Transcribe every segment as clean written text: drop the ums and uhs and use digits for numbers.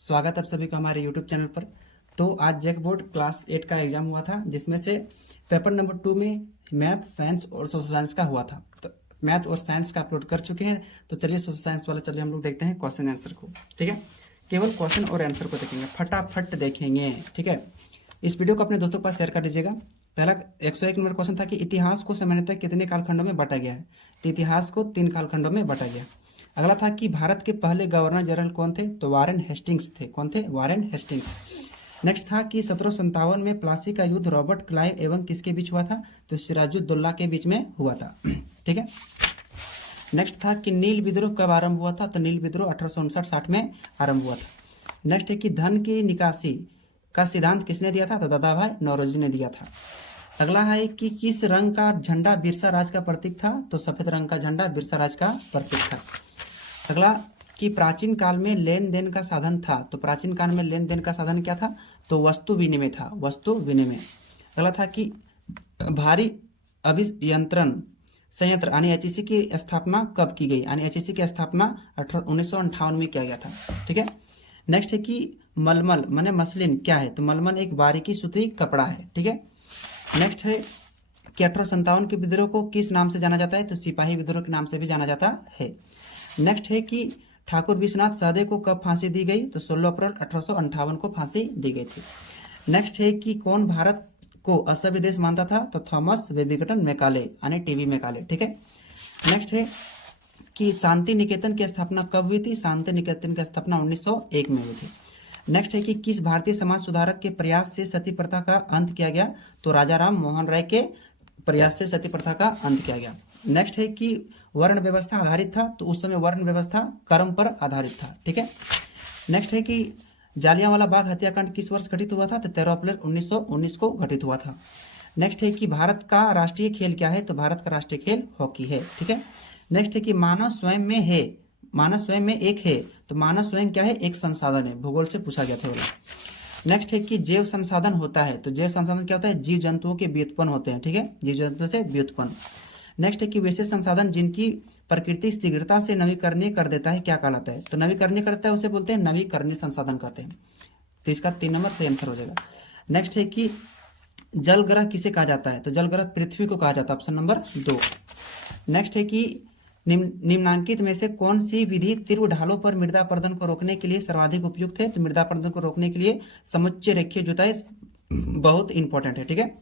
स्वागत है आप सभी का हमारे यूट्यूब चैनल पर। तो आज जैक बोर्ड क्लास 8 का एग्जाम हुआ था, जिसमें से पेपर नंबर 2 में मैथ, साइंस और सोशल साइंस का हुआ था। तो मैथ और साइंस का अपलोड कर चुके हैं। तो चलिए सोशल साइंस वाला चलिए हम लोग देखते हैं क्वेश्चन आंसर को। ठीक है, केवल क्वेश्चन और आंसर को देखेंगे, फटाफट देखेंगे। ठीक है, इस वीडियो को अपने दोस्तों के पास शेयर कर दीजिएगा। पहला 101 नंबर क्वेश्चन था कि इतिहास को सामान्यतः कितने कालखंडों में बांटा गया है। तो इतिहास को 3 कालखंडों में बांटा गया। अगला था कि भारत के पहले गवर्नर जनरल कौन थे। तो वारेन हेस्टिंग्स थे। कौन थे? Warren Hastings. नेक्स्ट था कि 1757 में प्लासी का युद्ध रॉबर्ट क्लाइव एवं किसके बीच हुआ था। तो सिराजुद्दौला के बीच में हुआ था। ठीक है, नेक्स्ट था कि नील विद्रोह कब आरंभ हुआ था। तो नील विद्रोह 1859-60 में आरंभ हुआ था। नेक्स्ट है कि धन की निकासी का सिद्धांत किसने दिया था। तो दादा भाई नौरोजी ने दिया था। अगला है कि किस रंग का झंडा बिरसा राज का प्रतीक था। तो सफेद रंग का झंडा बिरसा राज का प्रतीक था। अगला कि प्राचीन काल में लेन देन का साधन था। तो प्राचीन काल में लेन देन का साधन क्या था। तो वस्तु विनिमय था, वस्तु विनिमय। अगला था कि भारी अभियंत्रण संयंत्र यानी एचईसी की स्थापना कब की गई। यानी एचईसी की स्थापना 1958 में किया गया था। ठीक है, नेक्स्ट है कि मलमल माने मसलिन क्या है। तो मलमल एक बारीकी सूत्री कपड़ा है। ठीक है, नेक्स्ट है कि 1857 के विद्रोह को किस नाम से जाना जाता है। तो सिपाही विद्रोह के नाम से भी जाना जाता है। नेक्स्ट है कि ठाकुर विश्वनाथ साधे को कब फांसी दी गई। तो 16 अप्रैल 1858 को फांसी दी गई थी। नेक्स्ट है कि कौन भारत को असभ्य देश मानता था। तो थॉमस बेबिंगटन मैकाले यानी टीवी मैकाले। ठीक है, नेक्स्ट है कि शांति निकेतन की स्थापना कब हुई थी। शांति निकेतन की स्थापना 1901 में हुई थी। नेक्स्ट है कि किस भारतीय समाज सुधारक के प्रयास से सती प्रथा का अंत किया गया। तो राजा राम मोहन राय के प्रयास से सती प्रथा का अंत किया गया। नेक्स्ट है कि वर्ण व्यवस्था आधारित था। तो उस समय वर्ण व्यवस्था कर्म पर आधारित था। ठीक है, नेक्स्ट है कि जालियांवाला बाग हत्याकांड किस वर्ष घटित हुआ था। तो 13 अप्रैल 1919 को घटित हुआ था। नेक्स्ट है कि भारत का राष्ट्रीय खेल क्या है। तो भारत का राष्ट्रीय खेल हॉकी है। ठीक है, नेक्स्ट है कि मानव स्वयं में है, मानव स्वयं में एक है। तो मानव स्वयं क्या है? एक संसाधन है। भूगोल से पूछा गया था बोला। नेक्स्ट है कि जैव संसाधन होता है। तो जैव संसाधन क्या होता है? जीव जंतुओं के व्युत्पन्न होते हैं। ठीक है, जीव जंतुओं से व्युत्पन्न। नेक्स्ट है कि वैसे संसाधन जिनकी प्रकृति शीघ्रता से नवीकरणीय कर देता है क्या कहलाता है। तो नवीकरणीय करता है उसे बोलते हैं नवीकरणीय संसाधन कहते हैं। तो इसका 3 नंबर सही आंसर हो जाएगा। नेक्स्ट है कि जल ग्रह किसे कहा जाता है। तो जल ग्रह पृथ्वी को कहा जाता है, ऑप्शन नंबर 2। नेक्स्ट है कि निम्नांकित में से कौन सी विधि तीव्र ढालों पर मृदा अपरदन को रोकने के लिए सर्वाधिक उपयुक्त है। तो मृदा अपरदन को रोकने के लिए समुच्च रेखीय जुताई बहुत इंपॉर्टेंट है। ठीक है,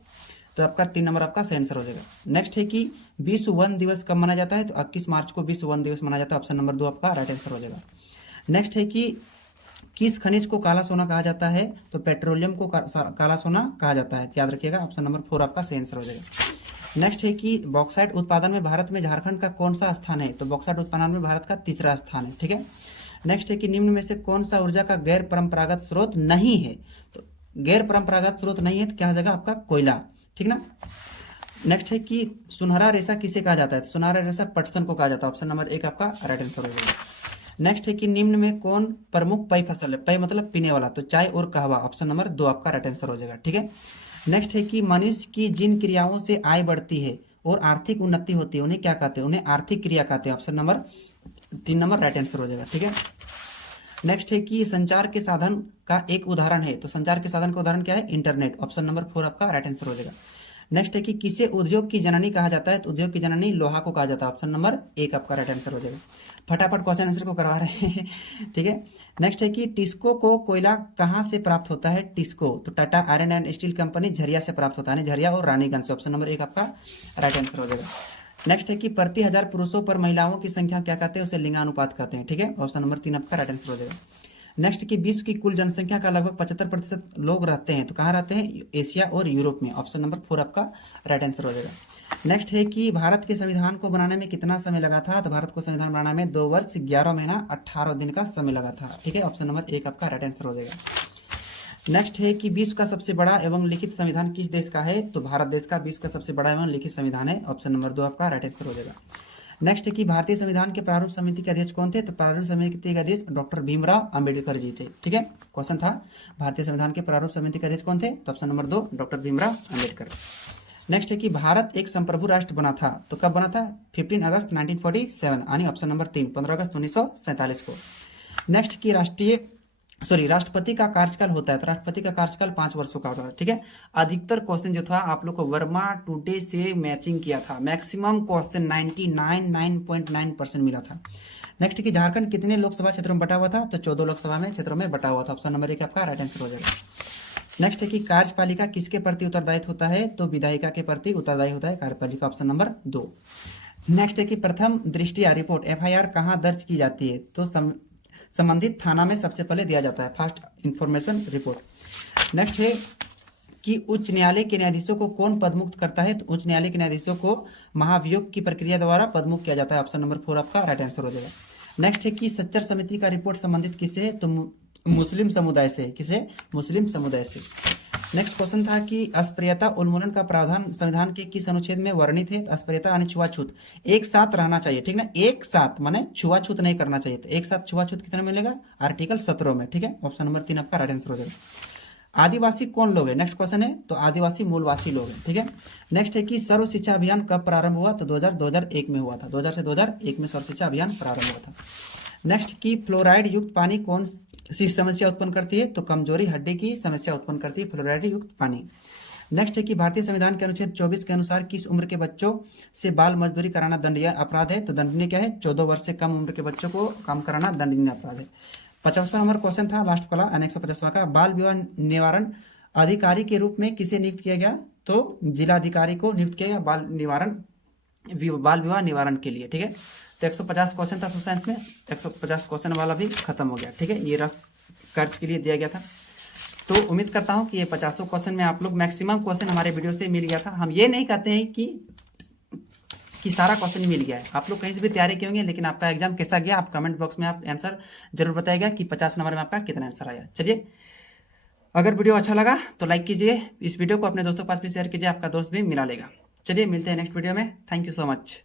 तो आपका 3 नंबर आपका सही आंसर हो जाएगा। नेक्स्ट है कि विश्व वन दिवस कब मनाया जाता है। तो 21 मार्च को विश्व वन दिवस मनाया जाता है, ऑप्शन नंबर 2 आपका राइट आंसर हो जाएगा। नेक्स्ट है कि किस खनिज को काला सोना कहा जाता है। तो पेट्रोलियम को काला सोना कहा जाता है। याद रखिएगा, ऑप्शन नंबर 4 आपका सही आंसर हो जाएगा। नेक्स्ट है कि बॉक्साइट उत्पादन में भारत में झारखंड का कौन सा स्थान है। तो बॉक्साइट उत्पादन में भारत का 3रा स्थान है। ठीक है, नेक्स्ट है कि निम्न में से कौन सा ऊर्जा का गैर परंपरागत स्रोत नहीं है। तो गैर परंपरागत स्रोत नहीं है तो क्या हो जाएगा आपका? कोयला। ठीक ना। नेक्स्ट है कि सुनहरा रेशा किसे कहा जाता है। तो सुनहरा रेशा पटसन को कहा जाता है, ऑप्शन नंबर 1 आपका राइट आंसर हो जाएगा। नेक्स्ट है कि निम्न में कौन प्रमुख पेय फसल है। पेय मतलब पीने वाला। तो चाय और कहवा, ऑप्शन नंबर 2 आपका राइट आंसर हो जाएगा। ठीक है, नेक्स्ट है कि मनुष्य की जिन क्रियाओं से आय बढ़ती है और आर्थिक उन्नति होती है उन्हें क्या कहते हैं। उन्हें आर्थिक क्रिया कहते हैं, option number 3 number right answer हो जाएगा। ठीक है, नेक्स्ट है कि संचार के साधन का एक उदाहरण है। तो संचार के साधन का उदाहरण क्या है? इंटरनेट, ऑप्शन नंबर 4 आपका राइट आंसर हो जाएगा। नेक्स्ट है कि किसे उद्योग की जननी कहा जाता है। तो उद्योग की जननी लोहा को कहा जाता है, ऑप्शन नंबर 1 आपका राइट आंसर हो जाएगा। फटाफट क्वेश्चन आंसर को करवा रहे हैं। ठीक है, नेक्स्ट है कि टिस्को को कोयला कहाँ से प्राप्त होता है। टिस्को तो Tata iron and steel company Jharia से प्राप्त होता है, झरिया और रानीगंज से, ऑप्शन नंबर 1 आपका राइट आंसर हो जाएगा। नेक्स्ट है कि प्रति 1000 पुरुषों पर महिलाओं की संख्या क्या कहते हैं। उसे लिंगानुपात कहते हैं। ठीक है, ऑप्शन नंबर 3 आपका राइट आंसर हो जाएगा। नेक्स्ट कि विश्व की कुल जनसंख्या का लगभग 75% लोग रहते हैं। तो कहाँ रहते हैं? एशिया और यूरोप में, ऑप्शन नंबर 4 आपका राइट आंसर हो जाएगा। नेक्स्ट है कि भारत के संविधान को बनाने में कितना समय लगा था। तो भारत को संविधान बनाने में 2 वर्ष 11 महीना 18 दिन का समय लगा था। ठीक है, ऑप्शन नंबर 1 आपका राइट आंसर हो जाएगा। नेक्स्ट है कि विश्व का सबसे बड़ा एवं लिखित संविधान किस देश का है। तो भारत देश का विश्व का सबसे बड़ा एवं लिखित संविधान है, ऑप्शन नंबर 2 आपका राइट आंसर हो जाएगा। नेक्स्ट है कि भारतीय संविधान के प्रारूप समिति के अध्यक्ष कौन थे। तो प्रारूप समिति के अध्यक्ष डॉक्टर भीमराव अंबेडकर जी थे। ठीक है, क्वेश्चन था भारतीय संविधान के प्रारूप समिति के अध्यक्ष कौन थे। तो option number 2 doctor Bhimrao Ambedkar. Next है कि भारत एक संप्रभु राष्ट्र बना था। तो कब बना था? 15 अगस्त 1947 यानी ऑप्शन नंबर 3 15 अगस्त 1947 को। नेक्स्ट की राष्ट्रीय सॉरी राष्ट्रपति का कार्यकाल होता है, तो राष्ट्रपति का कार्यकाल 5 वर्षों का होता है, ठीक है। अधिकतर क्वेश्चन जो था आप लोग को वर्मा टुडे से मैचिंग किया था, मैक्सिमम क्वेश्चन 9.9% मिला था। नेक्स्ट कि झारखंड कितने लोकसभा क्षेत्रों में बटा हुआ था, तो 14 लोकसभा में क्षेत्रों में बटा हुआ था। ऑप्शन नंबर 1 आपका राइट आंसर हो जाएगा। नेक्स्ट है कि कार्यपालिका किसके प्रति उत्तरदायित्व होता है, तो विधायिका के प्रति उत्तरदायी होता है कार्यपालिका। Option number 2। नेक्स्ट है कि प्रथम दृष्टिया रिपोर्ट FIR कहाँ दर्ज की जाती है, तो संबंधित थाना में सबसे पहले दिया जाता है, फर्स्ट इंफॉर्मेशन रिपोर्ट। नेक्स्ट है कि उच्च न्यायालय के न्यायाधीशों को कौन पदमुक्त करता है, तो उच्च न्यायालय के न्यायाधीशों को महाभियोग की प्रक्रिया द्वारा पदमुक्त किया जाता है। ऑप्शन नंबर 4 आपका राइट आंसर हो जाएगा। नेक्स्ट है कि सच्चर समिति का रिपोर्ट संबंधित किससे है, तो मुस्लिम समुदाय से। किसे, मुस्लिम समुदाय से। नेक्स्ट क्वेश्चन था कि अस्पृश्यता उन्मूलन का प्रावधान संविधान के किस अनुच्छेद में वर्णित है, अस्पृश्यता यानी छुआछूत एक साथ रहना चाहिए, ठीक ना, एक साथ माने छुआछूत नहीं करना चाहिए, तो एक साथ छुआछूत कितने मिलेगा, आर्टिकल 17 में, ठीक है। ऑप्शन नंबर 3 आपका राइट आंसर हो जाएगा। आदिवासी कौन लोग है, नेक्स्ट क्वेश्चन है, तो आदिवासी मूलवासी लोग हैं, ठीक है। नेक्स्ट है कि सर्व शिक्षा अभियान कब प्रारंभ हुआ, तो 2001 में हुआ था, 2000 से 2001 में सर्व शिक्षा अभियान प्रारंभ हुआ था। नेक्स्ट की फ्लोराइड युक्त पानी कौन सी समस्या उत्पन्न करती है, तो कमजोरी हड्डी की समस्या उत्पन्न करती है फ्लोराइड युक्त पानी। नेक्स्ट है कि भारतीय संविधान के अनुच्छेद 24 के अनुसार किस उम्र के बच्चों से बाल मजदूरी कराना दंडनीय अपराध है, तो दंडनीय क्या है, 14 वर्ष से कम उम्र के बच्चों को काम कराना दंडनीय अपराध है। 50वां नंबर क्वेश्चन था लास्ट वाला 150वां का, बाल विवाह निवारण अधिकारी के रूप में किसे नियुक्त किया गया, तो जिलाधिकारी को नियुक्त किया गया बाल विवाह निवारण के लिए, ठीक है। तो 150 क्वेश्चन था सोशल साइंस में, 150 क्वेश्चन वाला भी खत्म हो गया, ठीक है। ये रफ कर्ज के लिए दिया गया था। तो उम्मीद करता हूं कि ये 50 क्वेश्चन में आप लोग मैक्सिमम क्वेश्चन हमारे वीडियो से मिल गया था। हम ये नहीं कहते हैं कि सारा क्वेश्चन मिल गया है, आप लोग कहीं से भी तैयारी किए होंगे, लेकिन आपका एग्जाम कैसा गया आप कमेंट बॉक्स में आप आंसर जरूर बताइएगा कि 50 नंबर में आपका कितना आंसर आया। चलिए, अगर वीडियो अच्छा लगा तो लाइक कीजिए, इस वीडियो को अपने दोस्तों के पास भी शेयर कीजिए, आपका दोस्त भी मिला लेगा। चलिए मिलते हैं नेक्स्ट वीडियो में, थैंक यू सो मच।